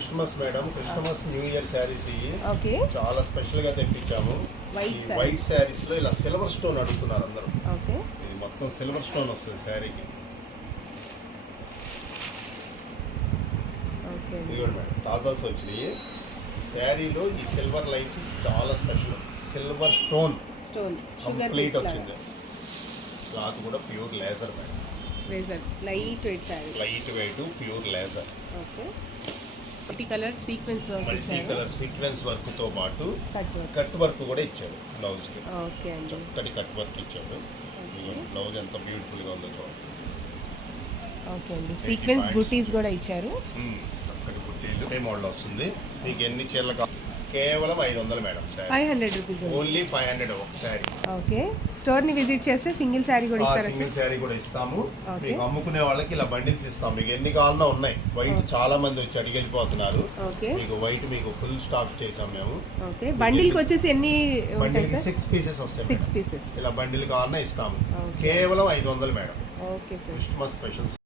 Christmas madam, Christmas new year saris ఇవి okay. చాలా special గా తెప్పించాము. వైట్ శారీస్ లో ఇలా సిల్వర్ స్టోన్ అడుగుతున్నారు అందరూ. ఓకే. ఇది మొత్తం సిల్వర్ స్టోన్ వస్తుంది శారీకి. ఓకే. ఇదిగోండి మేడం, టాజల్స్ వచ్చినాయి. ఈ శారీలో ఈ సిల్వర్ లైన్స్ చాలా స్పెషల్. సిల్వర్ స్టోన్ కంప్లీట్ వచ్చింది. క్లాత్ కూడా pure laser madam. Light weight sorry. Light weight pure laser. Okay. Multi colour sequence work multi ఇచ్చారు. కలర్ సీక్వెన్స్ వర్క్ తో పాటు కట్ వర్క్ కూడా ఇచ్చాడు బ్లౌజ్ కి. ఓకే అండి. చక్కటి కట్ వర్క్ ఇచ్చాడు. బ్లౌజ్ ఎంత బ్యూటిఫుల్ గా ఉందో చూడండి. ఓకే అండి. సీక్వెన్స్ బూటీస్ కూడా ఇచ్చారు. చక్కటి బుట్టీలు ఏ మోడల్ వస్తుంది. మీకు ఎన్ని చీరలు కావాలి? కేవలం 500 మేడం. 500 రూపీస్. ఓన్లీ 500 ఒక శారీ. ఓకే. స్టోర్ ని విజిట్ చేస్తే సింగిల్ శారీ కూడా ఇస్తారా? సింగిల్ శారీ కూడా ఇస్తాము. మీకు అమ్ముకునే వాళ్ళకి ఇలా బండిల్స్ ఇస్తాం. మీకు ఎన్ని కావాలన్నా ఉన్నాయి. వైట్ చాలా మంది వచ్చి అడిగి వెళ్ళిపోతున్నారు. మీకు వైట్ మీకు ఫుల్ స్టాక్ చేసాం మేము. ఓకే. బండిల్ కి వచ్చేసి ఎన్ని ఉంటాయి సార్? 6 పీసెస్ వస్తాయి. 6 పీసెస్. ఇలా బండిల్ కావాలన్నా ఇస్తాము. కేవలం 500 madam. Okay sir. Christmas special.